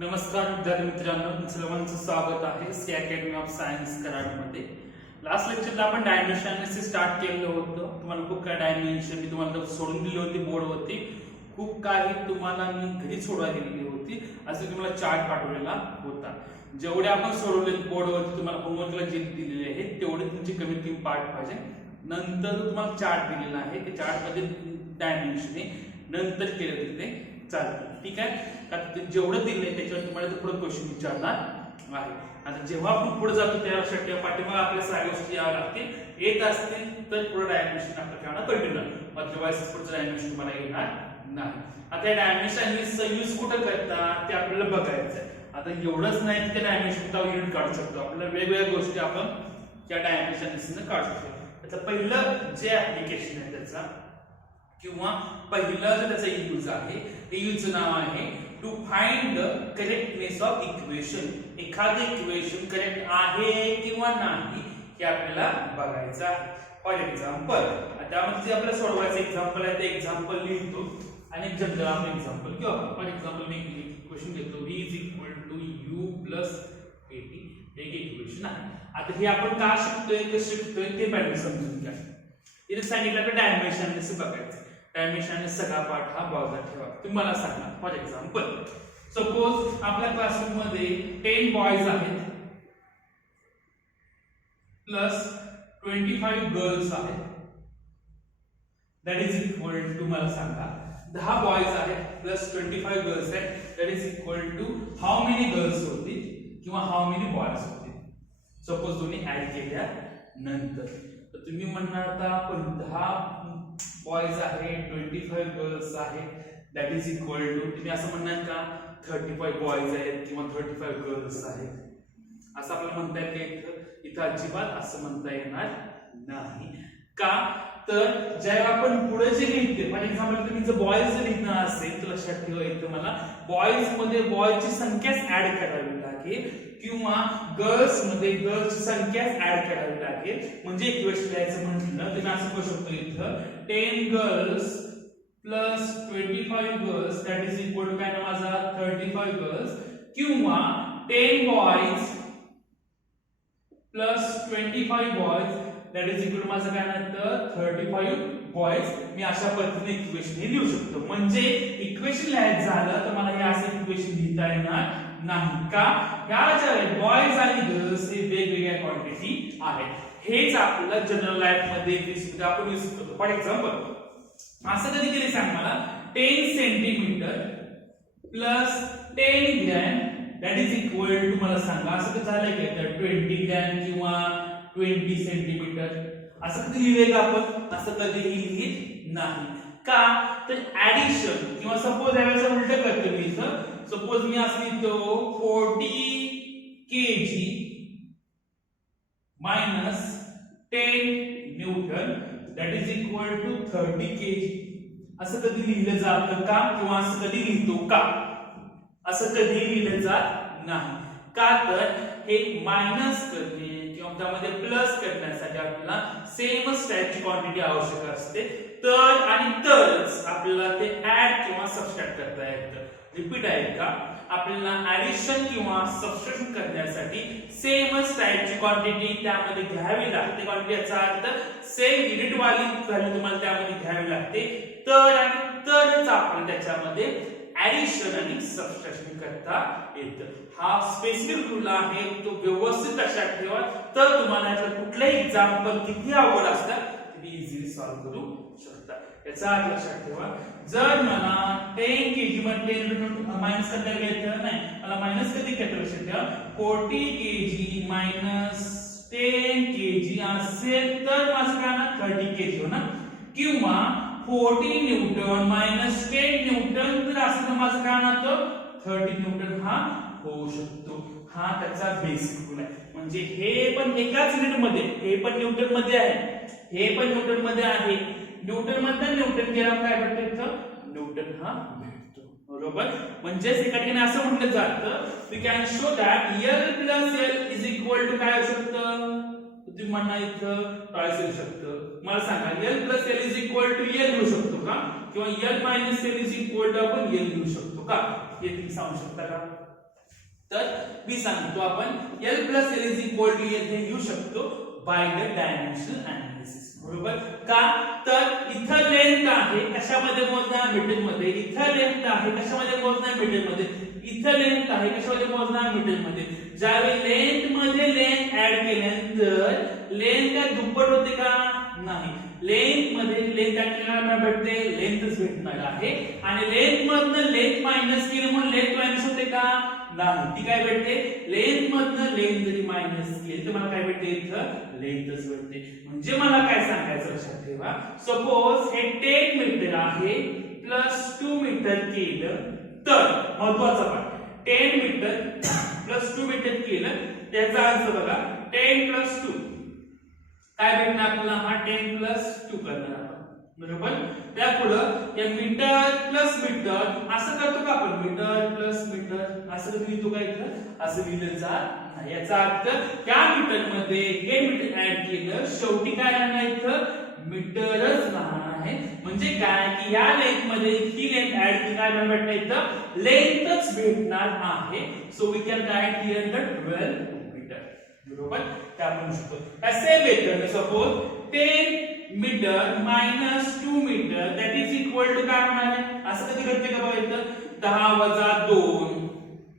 नमस्कार विद्यार्थी मित्रांनो, सर्वांचं स्वागत आहे सी अकॅडमी ऑफ सायन्स कराडमध्ये. लास्ट लेक्चरला आपण डायमेन्शन अनालिसिस स्टार्ट केलं होतं. तुम्हाला खूप काय डायमेन्शन मी तुम्हाला सोडून दिली होती बोर्डवरती. खूप काही तुम्हाला मी घरी सोडवायला दिलेली होती. असं तुम्हाला चार्ट पाठवलेला होता. जेवढे आपण सोडवले बोर्डवरती तुम्हाला होमवर्कला जे दिलेले आहे तेवढे तुमचे कमीत कमी पार्ट पाहिजे. नंतर तुम्हाला चार्ट दिलेला आहे, ते चार्ट मध्ये डायमेन्शन आहे, नंतर केलं तरी ते चालतं. ठीक आहे, कारण जेवढं दिलंय त्याच्यावर तुम्हाला पुढे क्वेश्चन विचारणार आहे. आता जेव्हा आपण पुढे जातो त्या लक्षात ठेवा, पाठीमागे आपल्या सगळ्या गोष्टी याव्या लागतील. येत असतील तर पुढे डायमेन्शन आपल्याला कंटिन्यू, अदरवाइज पुढचं डायमेन्शन तुम्हाला येणार नाही. आता या डायमेन्शन यूज कुठं करतात ते आपल्याला बघायचं आहे. आता एवढंच नाही की त्या डायमेन्शनचा युनिट काढू शकतो. आपल्याला वेगवेगळ्या गोष्टी आपण त्या डायमेन्शन काढू शकतो. त्याचं पहिलं जे ऍप्लिकेशन आहे त्याचा किंवा पहिलं जे त्याचा यूज आहे ते यूज नाव आहे to find the correctness of equation. एखादे इक्वेशन करेक्ट आहे किंवा नाही हे आपल्याला बघायचं आहे. फॉर एक्झाम्पल, त्यामध्ये आपल्याला सोडवायचं एक्झाम्पल आहे, ते एक्झाम्पल लिहितो आणि एक जनरल आपण एक्झाम्पल किंवा फॉर एक्झाम्पल मी इक्वेशन घेतो v is equal to u plus at. एक इक्वेशन आहे. आता हे आपण का शिकतोय, कसं शिकतोय ते पहिले समजून घ्या. इथे सांगितलं आपलं डायमेन्शन कसं बघायचं. डायमेन्शन सगळा पाठ हा बाजूला ठेवा. तुम्हाला सांगा फॉर एक्झाम्पल, सपोज आपल्या क्लासरूम मध्ये 10 बॉयज आहेत प्लस 25 गर्ल्स आहेत. दॅट इज इक्वल टू, मला सांगा 10 बॉयज आहेत प्लस 25 गर्ल्स आहेत. That is equal to how many girls होतील किंवा हाऊ मेनी बॉयज होतील. सपोज दोन्ही ऍड केल्या नंतर तर तुम्ही म्हणणार आता पण 10 बॉयज आहे 25 गर्ल्स आहे, दॅट इज इक्वल टू, तुम्ही असं म्हणणार का 35 बॉयज आहेत किंवा 35 गर्ल्स आहेत असं आपल्याला म्हणता येतं. इथं अजिबात असं म्हणता येणार नाही. का तर जेव्हा आपण पुढे जे लिहिते, फॉर एक्झाम्पल तुम्ही जर बॉयज लिहिणं असेल तर लक्षात ठेवा इथं मला बॉयज मध्ये बॉयची संख्याच ऍड करावी लागेल किंवा गर्ल्स मध्ये गर्ल्सची संख्याच ऍड करावी लागेल. म्हणजे इक्वेशन लिहायचं म्हटलं तुम्ही असं करू शकतो इथं 10 girls plus 25 girls that is equal to काय ना माझा 35 गर्ल्स किंवा 10 boys plus 25 boys that is equal to माझं काय नंतर 35 बॉयज. मी अशा पद्धतीने इक्वेशन हे लिहू शकतो. म्हणजे इक्वेशन लिहायचं झालं तर मला हे असं इक्वेशन लिहिता येणार नाही. का ह्या ज्या बॉयज आणि गर्ल्स हे वेगवेगळ्या क्वांटिटी आहेत. हेच आपल्याला जनरल लाईफ मध्ये आपण यूज करतो. फॉर एक्झाम्पल असं कधी कधी सांग मला 10 centimetre plus 10 gram that is equal to, मला सांगा असं कधी झालंय का 20 ग्रॅम किंवा 20 सेंटीमीटर असं कधी लिहिलंय का आपण? असं कधीही लिहित नाही. का तर ऍडिशन किंवा सपोज यावेळेस उलट करतो मी इथं. सपोज मी असं लिहितो 40 kg minus 10 newton that is equal to 30 kg. असं कधी लिहिलं जातं का किंवा असं कधी लिहितो का? असं कधी लिहिलं जात नाही. का तर हे मायनस करणे किंवा त्यामध्ये प्लस करण्यासाठी आपल्याला सेमच टाइपची क्वांटिटी आवश्यक असते. तर आणि तरच आपल्याला ते ऍड किंवा सबट्रॅक्ट करता येतं. रिपीट आहे का, आपल्याला ऍडिशन किंवा सबट्रॅक्शन करण्यासाठी सेमच टाइपची क्वांटिटी त्यामध्ये घ्यावी लागते. क्वांटिटी याचा अर्थ सेम युनिट वाली व्हॅल्यू तुम्हाला त्यामध्ये घ्यावी लागते. तर आणि तरच आपण त्याच्यामध्ये ऍडिशन आणि सबट्रॅक्शन करता येतं. हा स्पेसिफिक रूल आहे, तो व्यवस्थित लक्षात ठेवा. तर तुम्हाला यातलं कुठलंही एक्झाम्पल किती अवघड असतात तुम्ही इझिली सॉल्व्ह करू शकता. याचा अर्थ लक्षात ठेवा, जर मला 10 kg मध्ये 10 मायनस करता घ्यायचं नाही, मला मायनस कधी करायचं लक्षात ठेवा 40 kg मायनस 10 kg असेल तर माझं काय ना 30 kg हो ना, किंवा 40 न्यूटन मायनस 10 न्यूटन तर असं तर माझं काय ना 30 न्यूटन हा होऊ शकतो. हा त्याचा बेसिक रूल आहे. म्हणजे हे पण एकाच युनिट मध्ये, हे पण न्यूटन मध्ये आहे, हे पण न्यूटन मध्ये आहे. न्यूटन मधनं न्यूटन केला काय भेटतं इथं न्यूटन हा भेटतो. बरोबर. म्हणजे एका ठिकाणी असं म्हटलं जातं we can show that L plus L is equal to काय होऊ शकतं? तुम्ही म्हणा इथं टॉयस येऊ शकतं. मला सांगा L plus L is equal to L लिहू शकतो का किंवा L minus L is equal to आपण L लिहू शकतो का? हे तुम्ही सांगू शकता का? तर मी सांगतो आपण L plus L is equal to L हे घेऊ शकतो बाय द डायमेन्शनल एनालिसिस. बरोबर का? तर इथं लेंथ आहे कशामध्ये मोजणार? मीटर मध्ये. इथं लेंथ आहे कशामध्ये मोजणार? मीटर मध्ये. इथं लेंथ आहे कशामध्ये मोजणार? मीटर मध्ये. ज्यावेळी लेंथ मध्ये लेंथ ऍड केल्यानंतर लेंथ काय दुप्पट होते का? नाही. लेंथ मध्ये लेंथ ऍड केल्यावर भेटते लेंथच भेटणार आहे आणि लेंथ मधनं लेंथ मायनस केलं म्हणून लेंथ मायनस होते का? नाही. ती काय भेटते? लेंथ मधनं लेंथ जरी मायनस केली तर मला काय भेटते? इथं लेंथच भेटते. म्हणजे मला काय सांगायचं लक्षात ठेवा, सपोज हे 10 मीटर आहे प्लस 2 मीटर केलं तर महत्वाचा पार्ट 10 मीटर प्लस 2 मीटर केलं त्याचा अर्थ बघा 10 प्लस 2 काय भेटणार आपल्याला? हा 10 प्लस 2 करणार आपण. बरोबर. त्यापुढं या मीटर प्लस मीटर असं करतो का आपण? मीटर प्लस मीटर असं कधी लिहितो का? इथं असं लिहिलं जात नाही. याचा अर्थ या मीटर मध्ये हे मीटर ऍड केलं शेवटी काय राहणार? इथं मीटरच राहणार आहे. म्हणजे काय की या लेंथ मध्ये ही लेंथ ऍड केली काय मला भेटणार? इथं लेंथच भेटणार आहे. So we can write here the 12 metre. बरोबर. ते आपण शिकतो. Same method suppose 10 metre minus 2 metre that is equal to काय होणार आहे? असं कधी करते का बघा? इथं 10 वजा 2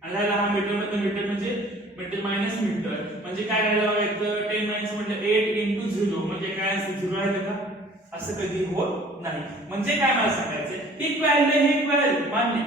आणि ह्याला हा मीटर मध्ये मीटर म्हणजे मीटर मायनस मीटर म्हणजे काय राहिलं बघा? इथं 10 मायनस म्हणजे 8 into 0 म्हणजे काय असेल? 0 आहे का? असं कधी होत नाही. म्हणजे काय मला सांगायचं? ही व्हॅल्यू ही व्हॅल्यू मान्य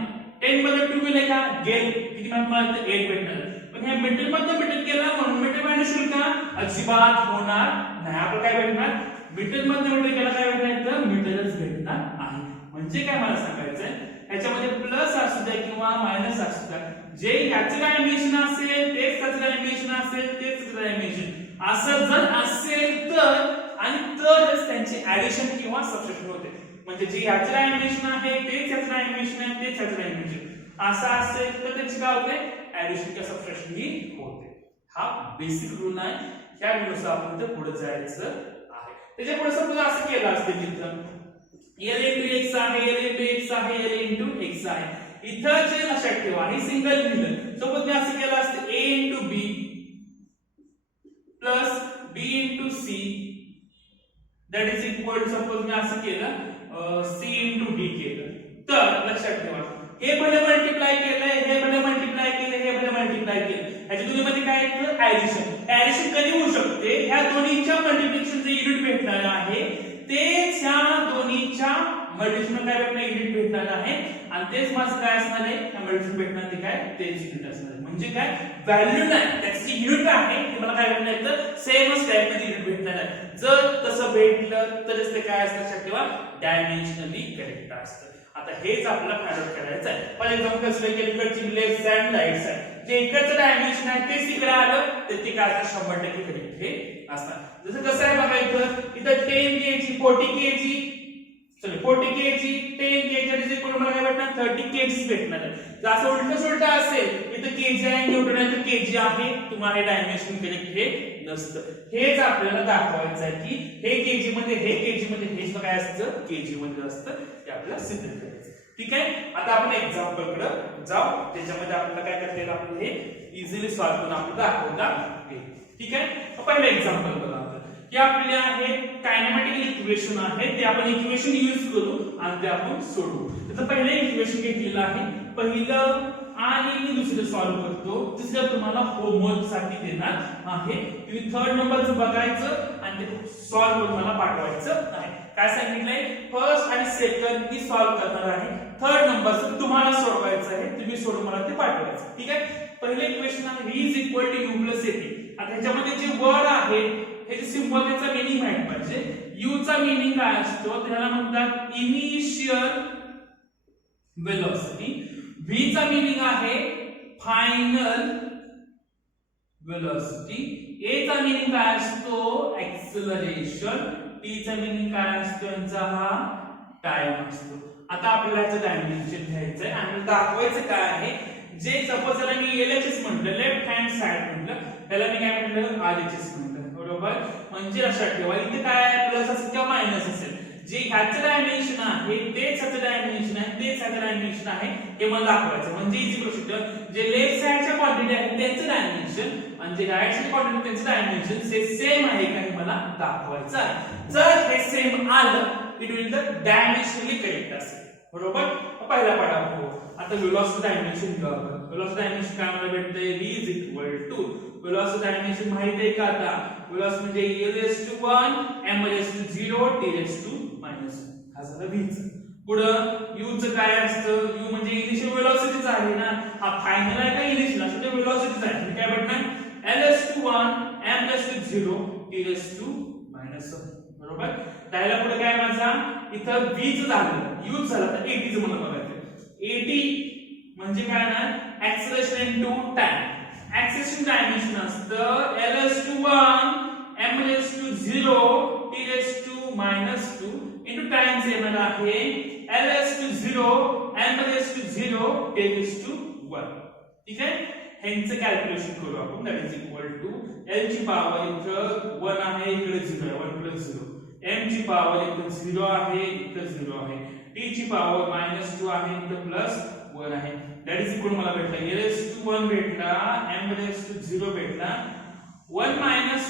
10 मध्ये 2 गेले का? गेल. किती मला 8 भेटणार. पण ह्या मीटर मध्ये मीटर केला म्हणून मीटर मायनस होईल का? अजिबात होणार नाही. आपलं काय भेटणार? मीटर मध्ये मीटर केला काय भेटणार? तर मीटरच भेटणार आहे. म्हणजे काय मला सांगायचंय? याच्यामध्ये प्लस असू द्या किंवा मायनस असू द्या जे याचं डायमेन्शन असेल तेच त्याचं डायमेन्शन असेल तेच त्याचं डायमेन्शन असं जर असेल तर आणि तरच त्यांची ऍडिशन किंवा सबट्रॅक्शन होते. म्हणजे जे याचं डायमेन्शन आहे तेच याचं डायमेन्शन आहे तेच याचं डायमेन्शन असं असेल तर त्याची काय होते? ऍडिशन किंवा सबट्रॅक्शन ही होते. हा बेसिक रूल आहे. ह्या रूलनुसार आपण ते पुढे जायचं आहे. त्याच्या पुढे समजा असं केलं असतं चित्र L into x आहे L into x आहे L into x आहे. इथं जे लक्षात ठेवा हे सिंगल लिहिलं. सपोज मी असं केलं असतं a into b plus b into c that is equal to suppose मी असं केलं c into d केलं. तर लक्षात ठेवा हे भले मल्टिप्लाय केलंय हे भले मल्टिप्लाय केलं हे भले मल्टिप्लाय केलं याच्या दोन्हीमध्ये काय येतं? ऍडिशन. ऍडिशन कधी होऊ शकते? ह्या दोन्हीच्या मल्टिप्लिकेशनचे युनिट भेटणार आहे तेच ह्या दोन्हीच्या मल्टिप्लिकेशन काय भेटणार? युनिट भेटणार आहे आणि तेच माझं काय असणार आहे? ह्या मल्टिप्लिकेशन भेटणार ते काय? तेच युनिट असणार आहे. म्हणजे काय? व्हॅल्यू नाही त्याची युनिट आहे ते मला काय भेटणार? तर सेमच टाइप मध्ये युनिट भेटणार आहे. जर तसं भेटलं तरच ते काय असतं? लक्षात ठेवा डायमेन्शनली करेक्ट असतं. आता हेच आपल्याला फाइंड आउट करायचं आहे. फॉर एक्झाम्पल कसं केलं? इकडची लेफ्ट साइड राईट साइड जे इकडचं डायमेन्शन आहे तेच इकडे आलं तर ते काय असतं? 100% करेक्ट हे असणार. जसं कसं आहे बघा इथं 10 kg 40 kg sorry 40 kg 10 kg is equal मला काय भेटणार? 30 kg भेटणार आहे. जर असं उलट असेल इथं kg आहे न्यूटन आहे तर kg आहे तुम्हाला डायमेन्शन करेक्ट हे नसतं. हेच आपल्याला दाखवायचं आहे की हे kg मध्ये हे kg मध्ये हे काय असतं? kg मध्ये असतं. ते आपल्याला सिद्ध करायचं. ठीक आहे. आता आपण एक्झाम्पल कडे जाऊ. त्याच्यामध्ये आपल्याला काय करता येईल? आपण हे इझिली सॉल्व्ह करून आपल्याला दाखवता येईल. ठीक आहे. पहिलं एक्झाम्पल बघा की आपले आहे कायनेमॅटिक इक्वेशन आहे ते आपण इक्वेशन यूज करू आणि ते आपण सोडवू. तर पहिलं इक्वेशन घेतलेलं आहे पहिलं आणि दुसरं सॉल्व्ह करतो. तिसरं तुम्हाला होमवर्क साठी देणार आहे. तुम्ही थर्ड नंबरचं बघायचं आणि ते सॉल्व्ह करून मला पाठवायचं आहे. काय सांगितलंय? फर्स्ट आणि सेकंड मी सॉल्व्ह करणार आहे. थर्ड नंबरचं तुम्हाला सोडवायचं आहे. तुम्ही सोडून मला ते पाठवायचं. ठीक आहे. पहिलं इक्वेशन आहे v is equal to u plus at. आता ह्याच्यामध्ये जे वर्ड आहे हे सिंबल त्याचा मीनिंग माहित पाहिजे. u चा मीनिंग काय असतो? त्याला म्हणतात इनिशियल वेलोसिटी. v चा मीनिंग आहे फायनल वेलोसिटी. a चा मीनिंग काय असतो? एक्सेलरेशन. t चा मीनिंग काय असतो? यांचा हा टाइम असतो. आता आपल्याला याचं डायमेन्शन घ्यायचंय आणि दाखवायचं काय आहे? जे सपोज त्याला मी LHS म्हटलं लेफ्ट हँड साइड म्हटलं त्याला मी काय म्हटलं? RHS म्हटलं. बरोबर. म्हणजे लक्षात ठेवा इथे काय प्लस असेल किंवा मायनस असेल जे ह्याचं डायमेन्शन आहे तेच ह्याचं डायमेन्शन आहे तेच ह्याचं डायमेन्शन आहे हे मला दाखवायचं. म्हणजे इझी प्रोसिजर जे लेफ्ट साइडच्या क्वांटिटी क्वांटिटी आहे त्यांचं डायमेन्शन आणि जे राईट साइड क्वांटिटी त्यांचं डायमेन्शन सेम आहे का हे मला दाखवायचं आहे. जर हे सेम आलं इट विल द डायमेन्शनली करेक्ट असेल. बरोबर. पहिला पाठ आपण आता व्हेलॉसिटी डायमेन्शन घेऊ आपण. व्हेलॉसिटी डायमेन्शन काय मला भेटतंय v is equal to velocity dimension माहिती आहे का आता व्हेलॉसिटी म्हणजे a⁻1 m⁻0 t⁻⁻1 हा झाला v चा. पुढं u चं काय असतं u म्हणजे इनिशियल व्हेलॉसिटीच आहे ना हा फायनल आहे का इनिशियल असं ते व्हेलॉसिटीच आहे. काय भेटणार l⁻1 m⁻0 t⁻⁻1 बरोबर. त्याला पुढे काय माझा इथं v चं झालं u झालं तर at चं मला बघायचं. at म्हणजे काय ना acceleration into time. Acceleration dimension असतं l⁻1 m⁻0 t⁻⁻2 into time चे येणार आहे l⁻0 m⁻0 t⁻1. ठीक आहे. ह्यांचं कॅल्क्युलेशन करू आपण. That is equal to l ची पॉवर इथं 1 आहे इकडे 0 आहे 1 + 0 m ची पॉवर इथं 0 आहे इथं 0 आहे t ची पॉवर -2 आहे इथं +1 आहे. दॅट इज इक्वल मला भेटला l⁻1 भेटला m⁻0 भेटला 1 -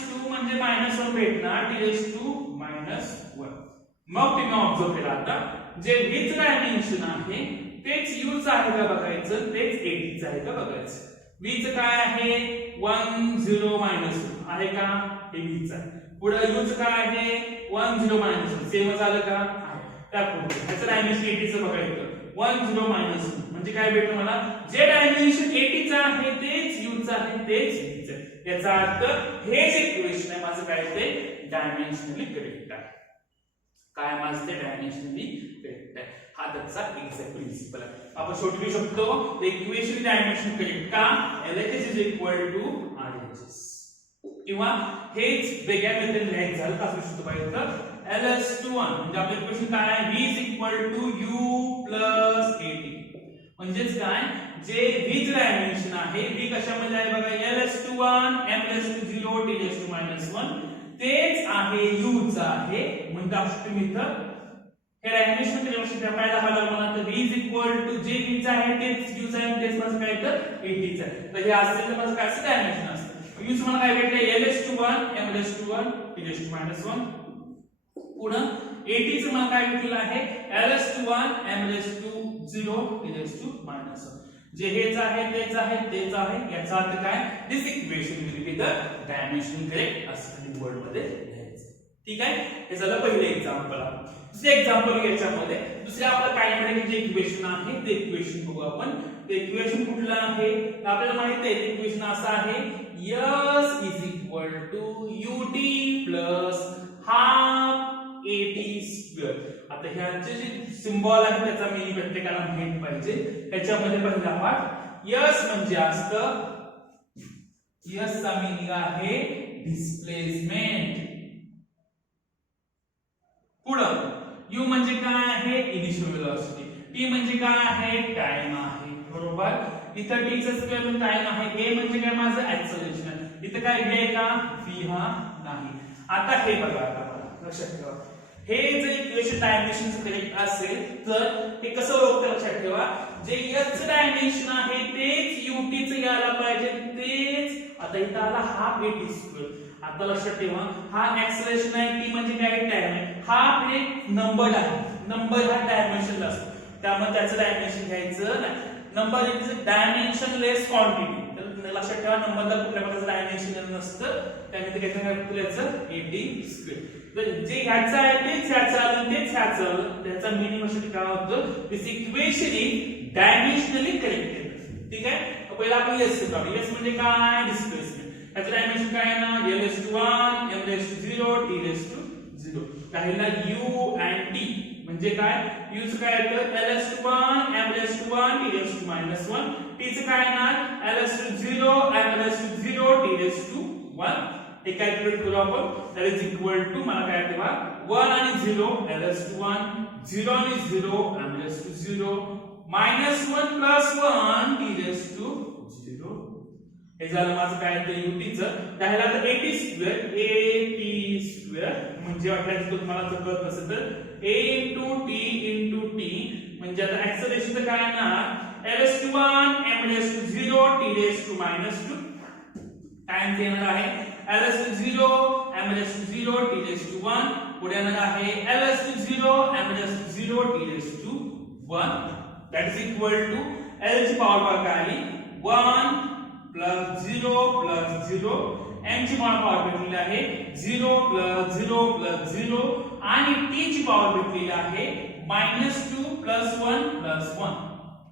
2 म्हणजे -1 भेटणार t⁻⁻1. मग तुम्ही ऑब्झर्व केला आता जे v चं डायमेन्शन आहे तेच u चं आहे का बघायचं तेच at चं आहे का बघायचं. v चं काय आहे 1 0 -1 आहे का हे v चं आहे. पुढे u चं काय आहे 1 0 -1 सेम झालं का आहे. त्यापुढे ह्याचं डायमेन्शन at चं बघायचं 1 0 -1 म्हणजे काय भेटलं मला जे डायमेन्शन at चं आहे तेच u चं आहे तेच v चं आहे. याचा अर्थ हे जे इक्वेशन आहे माझं काय ते डायमेन्शनली करेक्ट आहे. काय माझं ते डायमेन्शनली करेक्ट आहे. हा त्याचा एक्झॅक्ट प्रिन्सिपल आहे. आपण शोधू शकतो the equation डायमेन्शन करेक्ट का LHS is equal to RHS किंवा हेच वेगळ्या मेथड लिहायचं झालं तर असं शकतो पाहिजे तर l⁻1 म्हणजे आपलं इक्वेशन काय आहे v is equal to u plus at म्हणजेच काय जे v चं डायमेन्शन आहे v कशामध्ये आहे बघा l⁻1 m⁻0 t⁻⁻1 तेच आहे u चं आहे म्हणजे आपण इथं हे डायमेन्शन केल्यावर काय दाखवलं मला तर v is equal to जे v चं आहे तेच u चं आहे तेच माझं काय तर at चं आहे. तर हे असेल तर माझं काय असं डायमेन्शन असतं. u चं मला काय भेटलं l⁻1 m⁻1 t⁻⁻1 पुढे at चं मला काय भेटलं आहे l⁻1 m⁻0 t⁻⁻1 जे हेच आहे तेच आहे तेच आहे. याचा अर्थ काय this equation will be the dimension correct असं वर्ड मध्ये लिहायचं. ठीक आहे. हे झालं पहिले एक्झाम्पल. दुसरे एक्झाम्पल याच्यामध्ये दुसरे आपलं कायनेटिक जे इक्वेशन आहे ते इक्वेशन बघू आपण. ते इक्वेशन कुठलं आहे आपल्याला माहित आहे. ते इक्वेशन असं आहे s is equal to ut plus half at². आता ह्याचे जे सिम्बॉल आहे त्याचा मी प्रत्येकाला माहित पाहिजे. त्याच्यामध्ये पहिला पार्ट s म्हणजे असतं s चा मीनिंग आहे डिस्प्लेसमेंट. पुढं u म्हणजे काय आहे इनिशियल व्हेलॉसिटी. t म्हणजे काय आहे टाइम आहे. बरोबर. इथं t चा स्क्वेअर म्हणजे टाइम आहे. a म्हणजे काय माझं ऍक्सेलरेशन. इथं काय v आहे का v हा नाही. आता हे बघा आता लक्षात ठेवा हे जर इक्वेशन डायमेन्शन करेक्ट असेल तर हे कसं ओळखतं लक्षात ठेवा जे s चं डायमेन्शन आहे तेच ut चं यायला पाहिजे तेच आता इथं आला हाफ at². आता लक्षात ठेवा हा ऍक्सेलरेशन आहे t म्हणजे काय टाइम आहे. हा एक नंबर आहे. नंबर हा डायमेन्शन असतो त्यामुळे त्याचं डायमेन्शन घ्यायचं नाही. Number is dimensionless quantity. तर लक्षात ठेवा नंबरला कुठल्या प्रकारचं डायमेन्शन नसतं त्यामुळे ते काय करायचं at². तर जे ह्याचं आहे तेच ह्याचं आलं तेच ह्याचं आलं त्याचा मीनिंग लक्षात काय होतं दिस इक्वेशन इज डायमेन्शनली करेक्टेड. ठीक आहे. पहिला आपण s काढू. s म्हणजे काय डिस्प्लेसमेंट. याचं डायमेन्शन काय आहे ना l⁻1 m⁻0 t⁻�0. पहिला u and t म्हणजे काय u चं काय येतं l⁻1 m⁻1 t⁻⁻1 t चं काय येणार l⁻0 m⁻0 t⁻⁻1. हे कॅल्क्युलेट करू आपण. दॅट इज इक्वल टू मला काय तेव्हा 1 आणि 0 l⁻1 0 आणि 0 m⁻0 -1 + 1 t⁻�0. हे झालं माझं काय ते ut चं. त्याला तर at² म्हणजे वाटल्याचं तुम्हाला जर कळत नसेल तर a * t * t म्हणजे आता ऍक्सेलरेशनचं काय येणार l raised to 1 m raised to 0 t raised to -2 time येणार आहे l raised to 0 m raised to 0 t raised to 1 पुढे येणार आहे l raised to 0 m raised to 0 t raised to 1 that is equal to l ची power काय आली 1 plus 0 plus 0 m ची power भेटलेली आहे 0 plus 0 plus 0 आणि t ची पॉवर भेटलेली आहे -2 plus 1 plus 1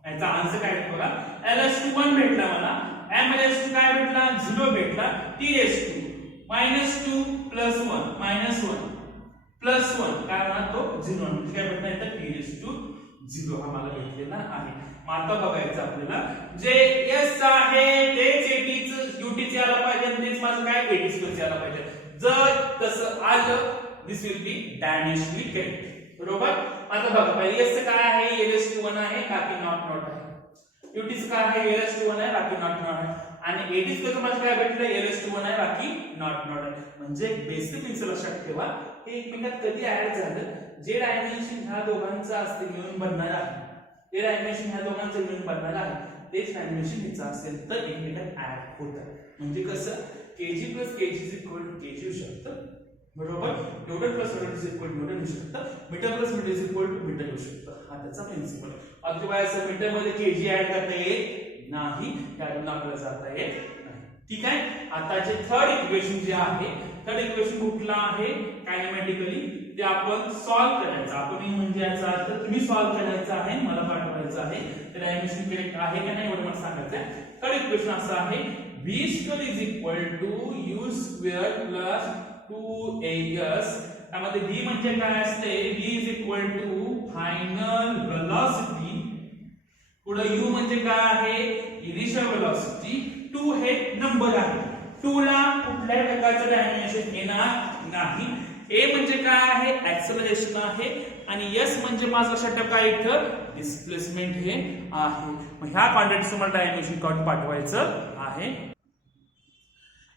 याचा आन्सर काय बघा l raised to 1 भेटला मला m raised to काय भेटला 0 भेटला t raised to -2 plus 1 -1 plus 1 काय म्हणा तो 0 म्हणजे काय भेटणार तर t raised to 0 हा मला भेटलेला आहे मग आता बघायचं आपल्याला जे s आहे तेच 80 च ut च यायला पाहिजे आणि तेच माझं काय 80 स्क्वेअर यायला पाहिजे जर तसं आलं दिस विल बी डायमेन्शनली करेक्ट बरोबर आता बघा पहिले s काय आहे l raised to 1 आहे बाकी नॉट आहे ut च काय आहे l raised to 1 आहे बाकी नॉट आहे आणि 80 स्क्वेअर माझं काय भेटलं l raised to 1 आहे बाकी नॉट आहे म्हणजे बेसिक प्रिन्सिपल लक्षात ठेवा हे एकमेकात कधी ऍड झालं जे डायमेन्शन ह्या दोघांचा असते मिळून बनणार आहे ते डायमेन्शन ह्या दोघांचं मिळून बनणार आहे तेच डायमेन्शन ह्याचं असेल तर एकमेकात ऍड होतात म्हणजे कसं kg + kg kg होऊ शकतं बरोबर न्यूटन + न्यूटन न्यूटन होऊ शकतं मीटर + मीटर मीटर होऊ शकतं हा त्याचा प्रिन्सिपल अदरवाइज मीटर मध्ये kg ऍड करता येत नाही त्यातून आपल्याला जाता येत नाही ठीक आहे आता जे थर्ड इक्वेशन जे आहे थर्ड इक्वेशन कुठला आहे कायनेमॅटिकली ते आपण सॉल्व करायचं आपण म्हणजे याचा अर्थ तुम्ही सॉल्व करायचं आहे मला पाठवायचं आहे तर डायमेन्शन करेक्ट आहे का नाही एवढं मला सांगायचं आहे थर्ड इक्वेशन असं आहे v² = u² + 2as त्यामध्ये v म्हणजे काय असते v = फायनल वेलोसिटी पुढे u म्हणजे काय आहे इनिशियल वेलोसिटी 2 हे नंबर आहे 2 ला कुठल्याही प्रकारचं डायमेन्शन येणार नाही a म्हणजे काय आहे ऍक्सेलरेशन आहे आणि s म्हणजे माझं लक्षात ठेवा काय इथं डिस्प्लेसमेंट हे आहे मग ह्या क्वांटिटीचं तुम्हाला डायमेन्शन काढून पाठवायचं आहे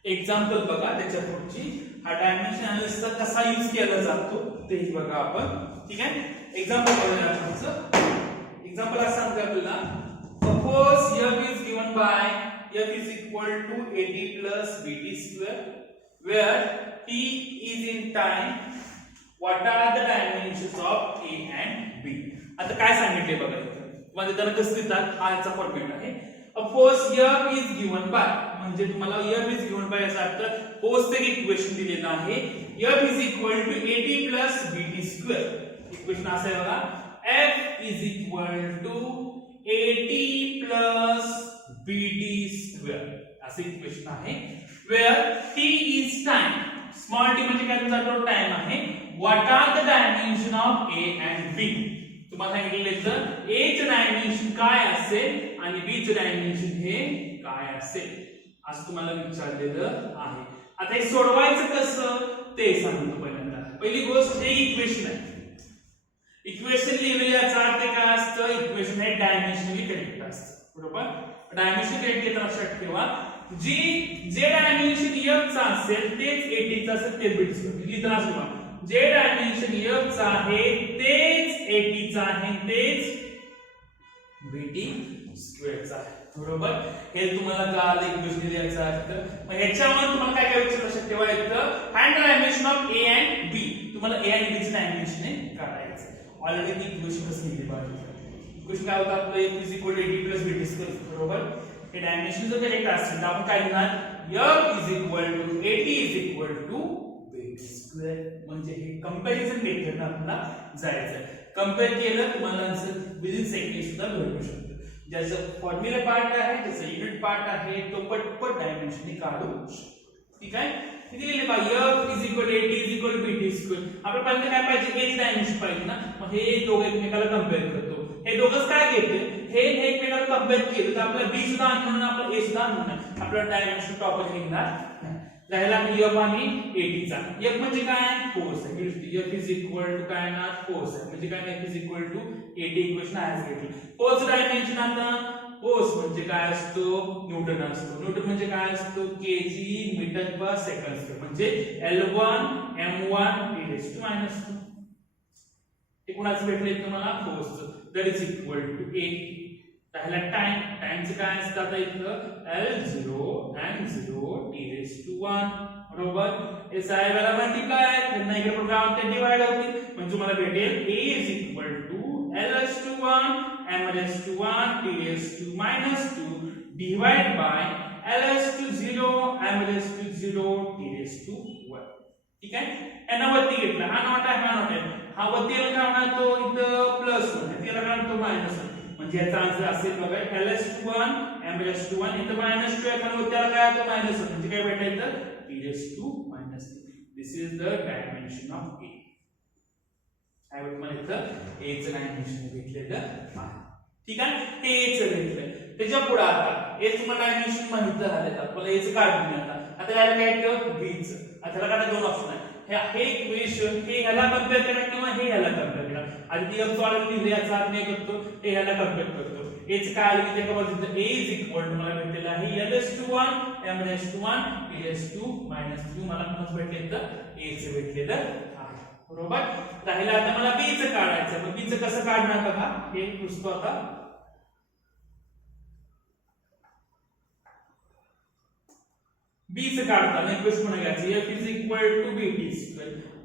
एक्झाम्पल बघा त्याच्या पुढची हा डायमेन्शन अनालिसिसचा कसा यूज केला जातो ते बघा आपण ठीक आहे एक्झाम्पल बघूया आपण एक्झाम्पल असं सांगतो आपल्याला suppose f is given by f is equal to 80 plus bt square where t is in time what are the dimensions of a and b आता काय सांगितले बघा इथे म्हणजे त्याला कसं लिहितात हा याचा फॉर्मॅट आहे suppose f is given by म्हणजे तुम्हाला f is given by याचा अर्थ पोस्ट एक इक्वेशन दिलेलं आहे f is equal to 80 plus bt square equation असं आहे बघा f is equal to 80 plus bt square असं इक्वेशन आहे where t is time small t म्हणजे काय तुमचा तो टाइम आहे what are the dimension of a and b तुम्हाला सांगितलेलं तर a चे डायमेन्शन काय असेल आणि b चे डायमेन्शन हे काय असेल असं तुम्हाला विचारलेलं आहे आता हे सोडवायचं कसं ते सांगतो पहिल्यांदा पहिली गोष्ट हे इक्वेशन आहे इक्वेशन लिहिलेलं याचा अर्थ काय असतं इक्वेशन हे डायमेन्शनली करेक्ट असतं बरोबर डायमेन्शन करेक्ट येताना लक्षात ठेवा जे डायमेन्शन f चा असेल तेच 80 चा असेल ते बीट लिहिताना सुद्धा जे डायमेन्शन f चा आहे तेच 80 चा आहे तेच bt स्क्वेअर चा आहे बरोबर हे तुम्हाला कळालं इक्वेशन लिहायचा अर्थ मग ह्याच्यामध्ये तुम्हाला काय काय विचार लक्षात ठेवायचं find the dimension of a and b तुम्हाला a and b चे डायमेन्शन काढायचं ऑलरेडी ती इक्वेशन कसं लिहिली पाहिजे इक्वेशन काय होतं आपलं f is equal to 80 plus bt square बरोबर हे डायमेन्शन जर करेक्ट असेल तर आपण काय लिहिणार f is equal to 80 is equal to bt square म्हणजे हे कंपॅरिझन मेथडने आपल्याला जायचं कंपेअर केलं तुम्हाला आन्सर विदिन सेकंड सुद्धा भेटू शकतो ज्याचं फॉर्म्युला पार्ट आहे ज्याचं युनिट पार्ट आहे तो पटपट डायमेन्शन काढू शकतो ठीक आहे किती लिहिले बा f is equal to 80 is equal to bt square आपल्याला पहिल्यांदा काय पाहिजे a चे डायमेन्शन पाहिजे ना मग हे दोघं एकमेकाला कंपेअर करतो हे दोघंच काय घेते हे एकमेकाला कंपेअर केलं तर आपल्याला b सुद्धा अननोन आपल्याला a सुद्धा अननोन आहे आपल्याला डायमेन्शन टॉपर निघणार राहिला f आणि 80 चा f म्हणजे काय फोर्स आहे f is equal to काय ना फोर्स आहे म्हणजे काय f is equal to 80 equation आहेच घेतली फोर्स डायमेन्शन आता फोर्स म्हणजे काय असतो न्यूटन असतो न्यूटन म्हणजे काय असतो kg metre per second square म्हणजे L1 m1 t⁻². हे कुणाचं भेटले तुम्हाला force that is equal to a राहिला टाइमचं काय असतं आता इथं L0 and 0 t⁻1 बरोबर. हे साहेबाला मल्टिप्लाय आहे त्यांना इकडे पण काय होते डिवाइड होतील म्हणजे तुम्हाला भेटेल a L⁻1 m⁻1 t⁻2 divide by L⁻0 m⁻0 t⁻1. ठीक आहे. यांना वरती घेतला हा नॉट आहे हा नॉट आहे हा वरती काय होणार तो इथं प्लस होणार तिला काय तो मायनस म्हणजे याचा आन्सर असेल बघा L⁻1 m⁻1 इथं -2 आहे कारण त्याला काय तो मायनस म्हणजे काय भेटायचं t⁻2 this is the dimension of a. काय तुम्हाला इथं a चं डायमेन्शन भेटलेलं आहे. ठीक आहे. हे a चं भेटलं त्याच्या पुढे आता a चं डायमेन्शन माहित झालं आपल्याला a चं काढून घ्या आता याला काय ठेव b चं. आता त्याला काय दोन ऑप्शन आहे हे इक्वेशन हे ह्याला कंपेअर करा किंवा हे ह्याला कंपेअर करा. आधी f सॉल्व लिहिले याचा अर्थ काय करतो हे ह्याला कंपेअर करतो. a चं काय आलं की त्या बाजूला a मला भेटलेला आहे L⁻1 m⁻1 t⁻2 मला पण भेटले तर a चं भेटलेलं आहे. बरोबर. राहिला आता मला b चं काढायचं. मग b चं कसं काढणार बघा हे पुसतो आता. b चं काढताना इक्वेशन म्हणून घ्यायचं f bt2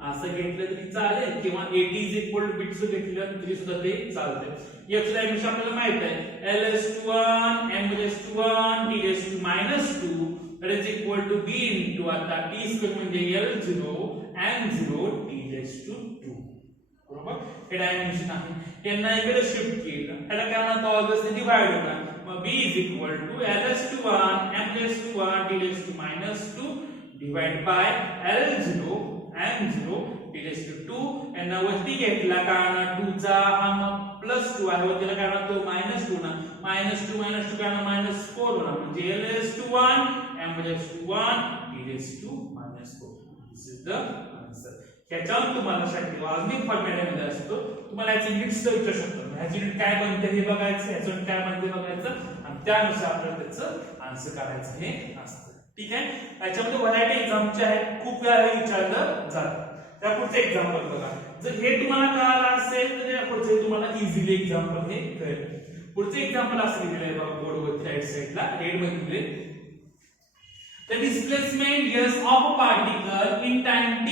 असं घेतलं तरी चालेल किंवा at b2 घेतलं तरी सुद्धा ते चालते. f चं डायमेन्शन आपल्याला माहित आहे L⁻1 m⁻1 t⁻2 that is equal to b into आता t² म्हणजे L0 m0 t⁻2 बरोबर. हे डायमेन्शन आहे यांना इकडे शिफ्ट केलं त्याला काय होणार ऑब्वियसली डिवाइड होणार मग b L⁻1 m⁻1 t⁻2 divide by L0 m0 t⁻2 यांना वरती घेतला कारण 2 चा हा मग +2 आहे वरतीला काय तो -2 ना -2 काय -4 होणार म्हणजे L⁻1 m⁻1 t⁻2 -4 this is the answer. याच्यावर तुम्हाला शक्य वाजनिक फॉर्मॅटमध्ये असतो तुम्हाला याची युनिट्स विचारू शकतो ह्याची युनिट काय बनते हे बघायचं याचं काय बनते बघायचं आणि त्यानुसार आपल्याला त्याचं आन्सर काढायचं हे असतं. ठीक आहे. याच्यामध्ये व्हरायटी एक्झामचे आहेत खूप वेळा हे विचारलं जातं. त्या पुढचं एक्झाम्पल बघा जर हे तुम्हाला कळालं असेल तर त्या पुढचे तुम्हाला इझिली एक्झाम्पल हे कळेल. पुढचं एक्झाम्पल असं लिहिलेलं आहे बघा बोर्डवरती राईट साइडला रेड मध्ये the displacement s of a particle in time t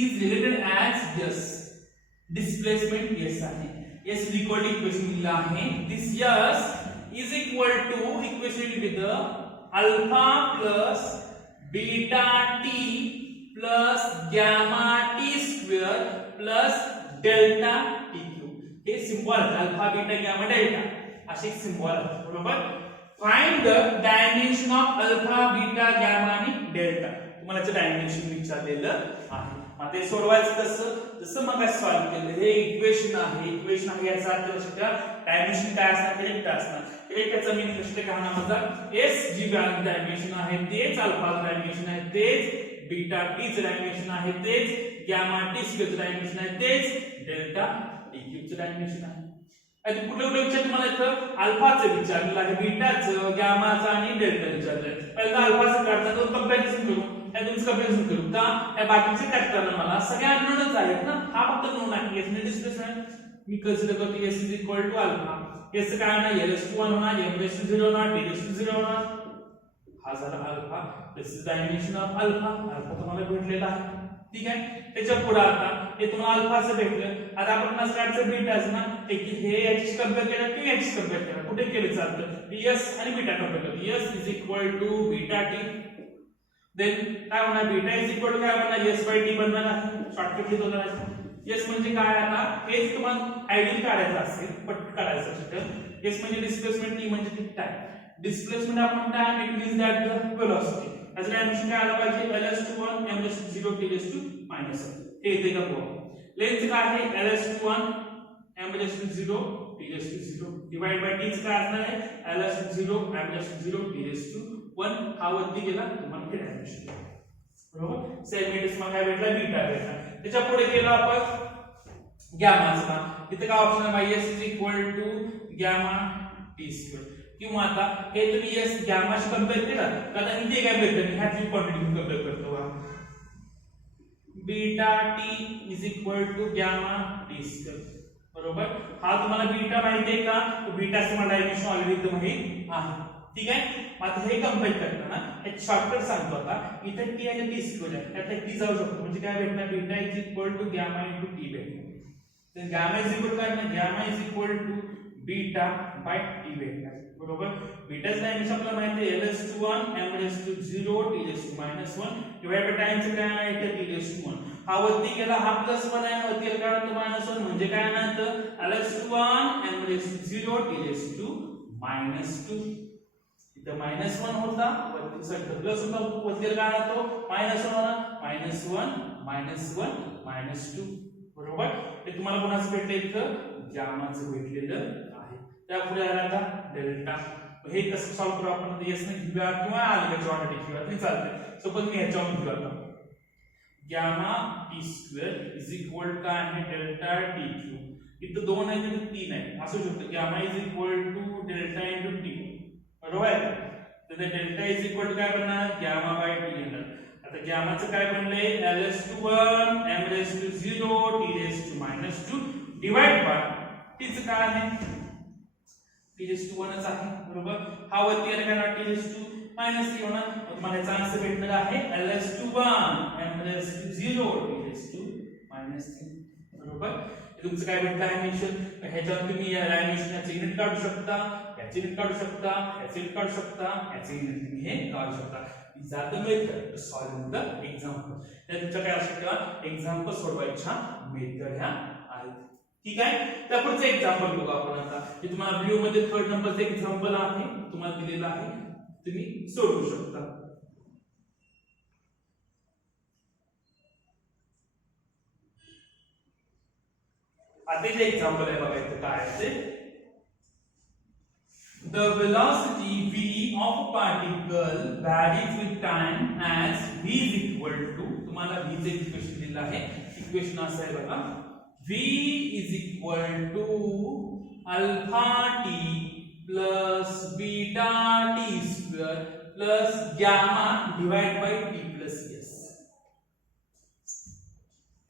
is related as s. displacement s आहे s equal to equation दिला आहे this s is equal to equation with the alpha plus beta t plus gamma t square plus delta tq. हे symbol alpha beta gamma delta असे symbol आहेत बरोबर. Find the dimension of alpha beta gamma आणि delta तुम्हाला याचं dimension विचारलेलं आहे. मग ते सोडवायचं कसं जसं मग सॉल्व केलं हे इक्वेशन आहे याचा अर्थ लक्षात डायमेन्शन काय असणार डेल्टा असणार डेल्टाचा मीनिंग लक्षात घ्या माझा s जी डायमेन्शन आहे तेच अल्फा डायमेन्शन आहे तेच बीटा टी चं डायमेन्शन आहे तेच गॅमा टी स्क्वेअर चं डायमेन्शन आहे तेच डेल्टा टी चं डायमेन्शन आहे. आता कुठलं विचार तुम्हाला इथं अल्फाचं विचारलेलं आहे बीटाचं गॅमाचं आणि डेल्टा विचारलंय. पहिल्यांदा अल्फाचं काढता दोन कंपॅरिझन करू या दोनचं कंपॅरिझन करू का या बाकीचे काढताना मला सगळे अननोनच आहेत ना हा फक्त नोन आहे याचं डिस्प्लेसमेंट मी कन्सिडर करतो s is equal to alpha s काय होणार L⁻1 होणार m⁻0 होणार t⁻0 होणार हा झाला alpha this is dimension of alpha तुम्हाला भेटलेला आहे. ठीक आहे. त्याच्या पुढे आता हे तुम्हाला अल्फाचं भेटलं आता आपण नसकाडचं बीटाचं ना हे याची कंपेअर केलं की याची कंपेअर केलं कुठे केलं चालतं s आणि बीटा कंपेअर केलं s is equal to beta t then काय होणार बीटा इज इक्वल टू काय होणार s/t बनणार आहे शॉर्टकट लिहितो ना s म्हणजे काय आता हेच तुम्हाला आयडियल काढायचं असेल पट काढायचं असेल s म्हणजे डिस्प्लेसमेंट t म्हणजे टाइम डिस्प्लेसमेंट आपण time it means that the velocity याचं डायमेन्शन काय आलं पाहिजे L⁻1 m⁻0 t⁻2 हे येते का बघा. लेंथ काय आहे L⁻1 m⁻0 t⁻0 divide by t चं काय असणार आहे L⁻0 m⁻0 t⁻2 1 हा वरती गेला तुम्हाला हे डायमेन्शन बरोबर. सेम इट मला काय भेटला बीटा भेटला. त्याच्या पुढे गेलो आपण गॅमाचा इथे काय ऑप्शन आहे s is equal to gamma t square किंवा आता हे तुम्ही s गॅमाशी कंपेअर केला तर आता इथे काय भेटतं ह्याची क्वांटिटी कंपेअर करतो beta t is equal to gamma t square बरोबर. हा तुम्हाला बीटा माहिती आहे का? तो बीटाचं मला डायमेन्शन ऑलरेडी माहित आहे. ठीक आहे. आता हे कंपेअर करताना एक शॉर्टकट सांगतो. आता इथे टी आणि टी स्क्वेअर आहे, त्यात टी जाऊ शकतो, म्हणजे काय भेटणार? Beta is equal to gamma into t भेटणार. तर गॅमा इज इक्वल काय ना, gamma is equal to beta by t भेटणार. बरोबर. बीटाचं डायमेन्शन आपल्याला माहिती आहे ls1 m⁻0 t⁻1 divide by टाइमचं काय आहे इथे t⁻1. हा वरती गेला, हा +1 आहे, वरती गेला काय होतं -1, म्हणजे काय ना तर ls1 m⁻0 t⁻2 इथं -1 होता, वरती सगळं प्लस होता, वरती काय होतो -1 होणार, -1 -2. बरोबर. हे तुम्हाला कोणाचं भेटलं इथं? गॅमाचं भेटलेलं आहे. त्यापुढे आला आता डेल्टा. हे कसं सॉल्व्ह करू आपण? एस ने घेऊया किंवा आलेच्या ऑर्डर घेऊया तरी चालते. सपोज मी ह्याच्यावर घेऊया आता gamma t square is equal काय आहे? Delta t cube. इथं 2 आहे, तिथं 3 आहे, असू शकतं. Gamma is equal to delta into t. बरोबर आहे. तर डेल्टा इज इक्वल टू काय बनणार? गॅमा बाय टी येणार. आता गॅमाचं काय बनलंय? ls1 m⁻0 t⁻2 divide by टीचं काय आहे? t⁻1 च आहे. बरोबर. हा वरती आला काय? t⁻2 -3 होणार. तुम्हाला याचा आन्सर भेटणार आहे ls1 m⁻0 t⁻2 -3. बरोबर. तुमचं काय भेटलं डायमेन्शन? ह्याच्यावर तुम्ही या डायमेन्शनचे युनिट काढू शकता, याचे युनिट काढू शकता, याचे युनिट काढू शकता, याचे युनिट तुम्ही हे काढू शकता. These are the method to solve the example. त्या तुमच्या काय असू शकतात? एक्झाम्पल सोडवायच्या मेथड ह्या आहेत. ठीक आहे. त्या पुढचं एक्झाम्पल बघू आपण आता. हे तुम्हाला व्हिडिओ मध्ये 3rd नंबरचं एक्झाम्पल आहे, तुम्हाला दिलेलं आहे, तुम्ही सोडवू शकता. आता जे एक्झाम्पल आहे बघा इथे काय आहे ते. The velocity v of a particle varies with time as v is equal to, तुम्हाला v चे इक्वेशन दिलेलं आहे. इक्वेशन असं आहे बघा, v is equal to alpha t plus beta t square plus gamma divided by t plus s.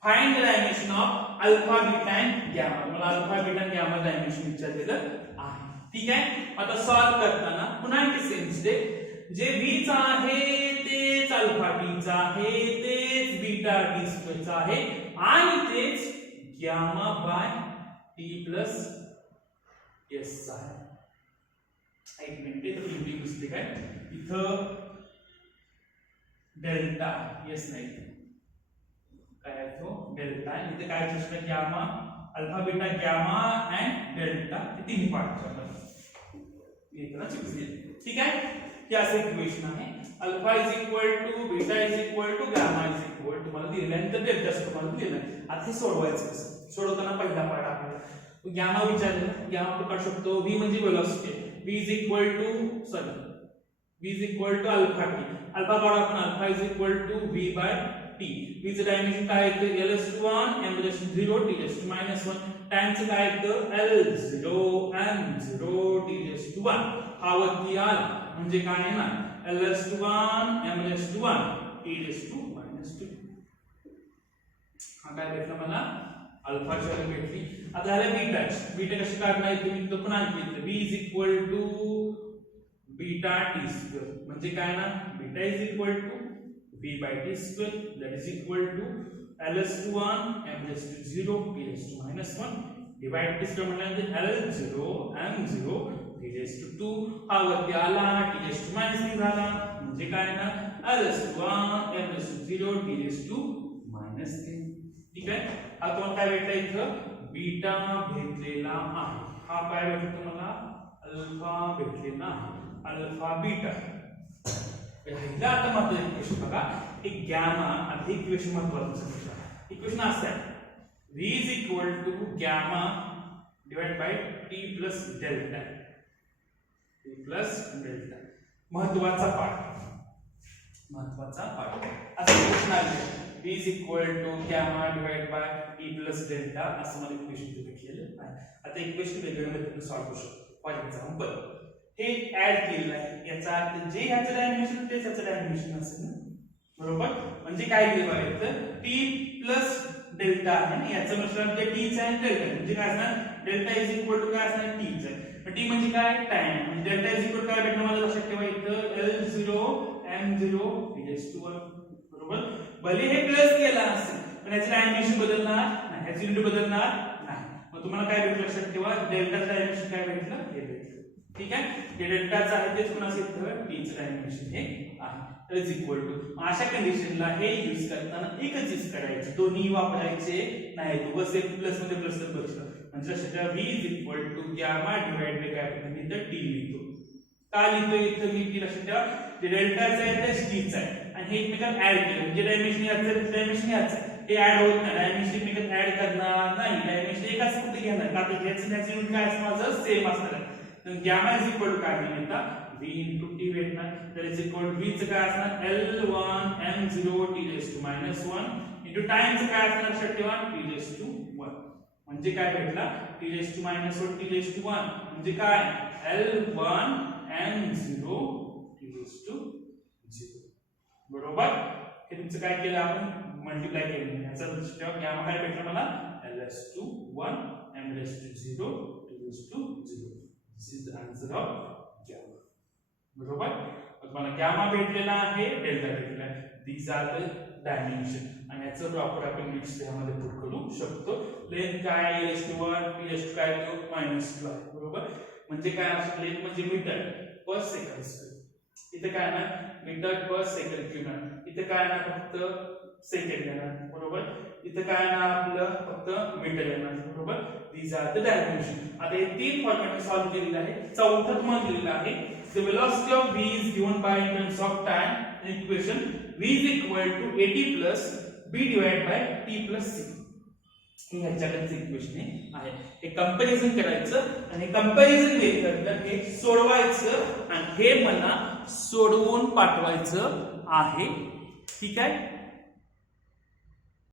Find the dimension of alpha, beta and gamma. मला alpha, beta आणि gamma dimension विचारलेलं आहे. ठीक आहे. आता सॉल्व करताना पुन्हा एक सेम स्टेप. जे v चा आहे तेच अल्फा t चा आहे, तेच बीटा t स्क्वेअर चा आहे आणि तेच gamma by t plus s चा आहे. एक मिनिट, तर तुम्ही मिस्टेक आहे इथं. डेल्टा s नाही, काय आहे तो? डेल्टा. इथे काय असतं? Gamma, alpha, beta, gamma end delta. हे तिन्ही पार्ट आहेत. ठीक आहे. हे असं इक्वेशन आहे. Alpha is equal to beta is equal to gamma is equal to मला दिलेलं आहे, तर डेल्टा तुम्हाला दिलेलं आहे. आता हे सोडवायचं कसं? सोडवताना पहिला पार्ट आपल्याला गॅमा विचारलं. गॅमा आपण काढू शकतो. v म्हणजे velocity. v is equal to v is equal to alpha t. Alpha काढू आपण. Alpha is equal to v by t. v चं डायमेन्शन काय आहे? ls1 m⁻0 t⁻1. टाइमचं काय आहे? l0 m0 t⁻1. हा वरती आला म्हणजे काय आहे ना, ls1 m⁻1 t⁻2. हा काय भेटला मला? अल्फा ची व्हॅल्यू भेटली. आता ह्याला बीटा. बीटा कशी काढणार आहे तुम्ही? तो पुन्हा घेतलं. v is equal to beta t square म्हणजे काय ना, beta is equal to v by t square, that is equal to ls1 m⁻0 t⁻1 divide this term म्हणजे l0 m0 t⁻2. हा वरती आला t⁻3 झाला म्हणजे काय ना, ls1 m⁻0 t⁻3. ठीक आहे. आता तुम्हाला काय भेटलं इथं? बीटा भेटलेला आहे. हा काय भेटतो तुम्हाला? अल्फा भेटलेला आहे. Alpha beta. राहिला आता मात्र इक्वेशन बघा, एक गॅमा आणि इक्वेशन महत्त्वाचं समजा. इक्वेशन असं आहे, v is equal to gamma divide by t plus delta. t plus delta महत्त्वाचा पार्ट. असं इक्वेशन आले. v is equal to gamma divide by t plus delta असं मला इक्वेशन भेटलेलं आहे. आता इक्वेशन वेगवेगळ्या मेथडने सॉल्व्ह करू शकतो. फॉर एक्झाम्पल हे ऍड केलेलं आहे, याचा अर्थ जे ह्याचं डायमेन्शन तेच ह्याचं डायमेन्शन असेल ना. बरोबर. म्हणजे काय दिलं बघा, t प्लस डेल्टा आहे ना, याचं मिश्रण जे टीच आहे डेल्टा म्हणजे काय असणार, डेल्टा इज इक्वल टू काय असणार, टीच आहे. टी म्हणजे काय, टाइम. म्हणजे डेल्टा इज इक्वल काय भेटणार मला लक्षात ठेवा इथं L0 M0 T/1 बरोबर. भले हे प्लस केला असेल पण याचं डायमेन्शन बदलणार नाही, ह्याची युनिट बदलणार नाही. मग तुम्हाला काय भेटलं लक्षात ठेवा, डेल्टाचं डायमेन्शन काय भेटलं, हे भेटलं. ठीक आहे, जे डेल्टाचं आहे तेच कोणाचं इथं टीचं डायमेन्शन हे आहे. तर इज इक्वल टू अशा कंडिशनला हे यूज करताना एकच यूज करायचं, दोन्ही वापरायचे नाही. बस एक प्लस मध्ये प्लस बसलं म्हणजे लक्षात ठेवा v is equal to gamma divide by काय करतो मी इथं t लिहितो. का लिहितो इथं मी t लक्षात ठेवा, जे डेल्टाचं आहे ते टीच आहे आणि हे एकमेकांना ऍड केलं म्हणजे डायमेन्शन याचं डायमेन्शन याचं आहे, हे ऍड होत नाही, डायमेन्शन एकमेकांना ऍड करणार नाही, डायमेन्शन एकाच फक्त घेणार का तर ह्याचं युनिट काय असणार माझं सेम असणार आहे. तर गॅमा इज इक्वल टू काय लिहिता v into t भेटणार. तर इज इक्वल टू v चं काय असणार L1 M0 T/-1 into टाइमचं काय असणार लक्षात ठेवा T/1 म्हणजे काय भेटला T/-1 T/1 म्हणजे काय L1 M0 T/0 बरोबर. हे तुमचं काय केलं आपण मल्टिप्लाय केलं, याचा लक्षात ठेवा गॅमा काय भेटला मला L/1 M/0 T/0. This is the answer of gamma बरोबर. तुम्हाला गॅमा भेटलेला आहे, डेल्टा भेटलेला आहे. दीज आर द डायमेन्शन आणि याचं प्रॉपर आपण लिस्ट यामध्ये पुट करू शकतो. लेंथ काय L/1 T/2 काय तो -2 आहे बरोबर. म्हणजे काय असं लेंथ म्हणजे मीटर पर सेकंड स्क्वेअर. इथे काय ना मीटर पर सेकंड क्यूब, इथे काय ना फक्त सेकंड येणार बरोबर. इथे काय ना आपलं फक्त मीटर येणार बरोबर. These are the dimension. आता हे तीन फॉर्मॅट मी सॉल्व्ह केलेलं आहे. चौथा तुम्हाला दिलेला आहे the velocity of v is given by in terms of time in equation v is equal to at plus b divided by t plus c. हे ह्याच्याकडचं इक्वेशन आहे. हे कंपॅरिझन करायचं आणि कंपॅरिझन मेथडला हे सोडवायचं आणि हे मला सोडवून पाठवायचं आहे. ठीक आहे.